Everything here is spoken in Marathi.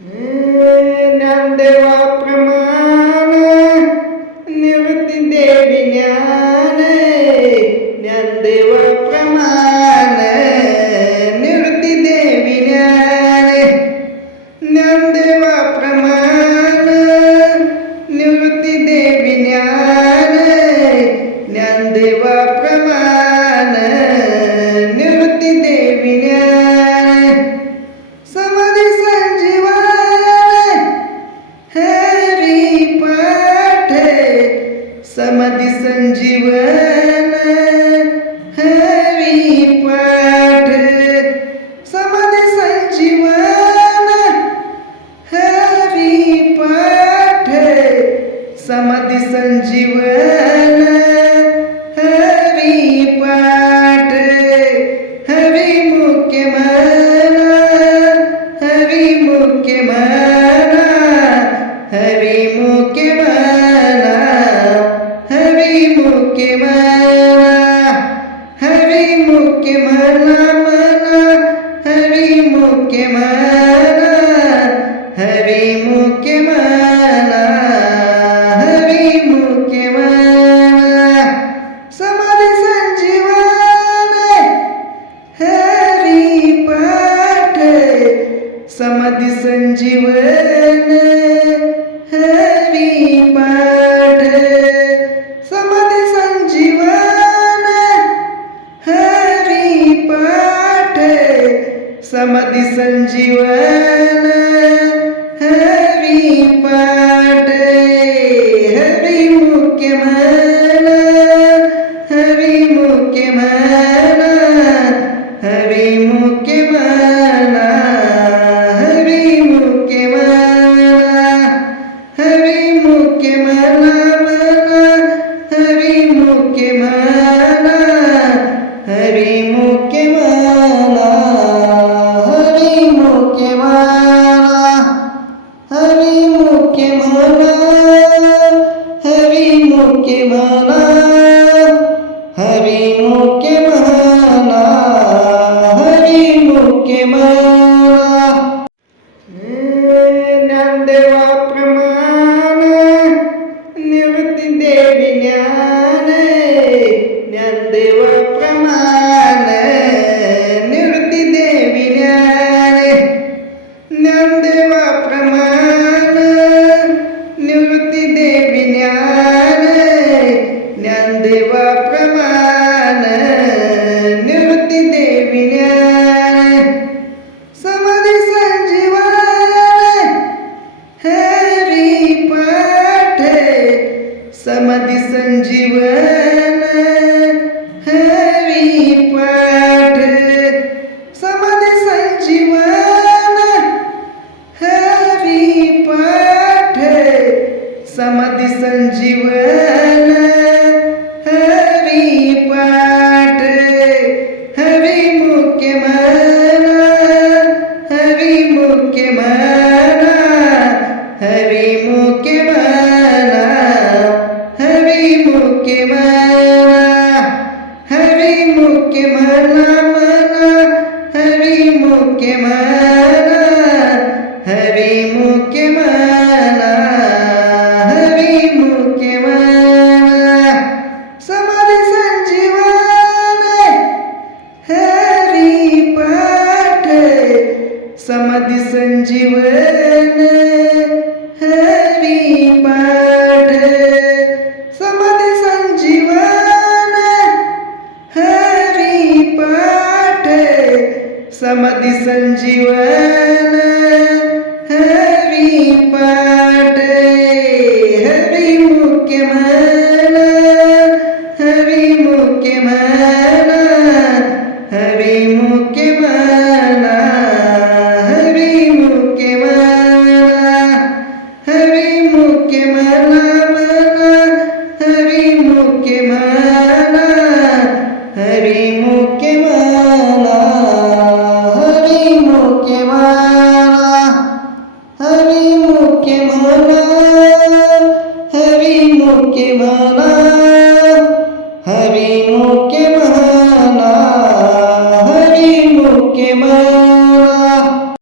ज्ञानदेवाप्रमाण निवृत्ती देवी ज्ञान. ज्ञानदेवाप्रमाण निवृत्ती देवी ज्ञान. ज्ञानदेवाप्रमाण निवृत्ती देवी ज्ञान. ज्ञानदेवाप्रमाण निवृत्ती देवी ज्ञान. समाधी संजीवन हरी पाठ. समाधी संजीवन हरी पाठ. समाधी संजीवन हरी पाठ. समाधी संजीवन हरी पाठ. हरी मुख्य मना हरी मुख्य मना. हरी मुख्य मना हरी मुख्य मना. हरी मुख्य मना मना हरी मुख्य मना. हरी मुख्य मना हरी मुख्य मना. समाधी संजीवन हरी पाठ. समाधी संजीवन हरी पाठ. समाधी संजीवन हरी पाठ. समाधी संजीवन हरी पाठ. हरी मुख्य मना हरी मुख्य मना. हरी मुख्य मना हरी मुख्य मना. हरी मुख्य मना मना हरी मुख्य मना. हरी मुख्य मना हरी मुख्य मना. हरी मुख्य मना हरी मुख्य मना. हरी मुख्य मना हरी मुख्य मना. ज्ञानदेवाप्रमाण निवृत्ती देवी ज्ञान. ज्ञानदेवाप्रमाण निवृत्ती देवी ज्ञान. ज्ञानदेवाप्रमाण निवृत्ती देवी ज्ञान. ज्ञानदेवाप्रमाण निवृत्ती देवी ज्ञान. समाधी संजीवन हरी पाठ. समाधी संजीवन हरी पाठ. समाधी संजीवन हरी पाठ. समाधी संजीवन हरी पाठ. हरी मुख्य मना हरी मुख्य मना. हरी मुख्य मना हरी मुख्य मना. हरी मुख्य मना मना हरी मुख्य मना. हरी मुख्य मना हरी मुख्य मना. समाधी संजीवन हरी पाठ. समाधी संजीवन हरी पाठ. समाधी संजीवन हरी पाठ. समाधी संजीवन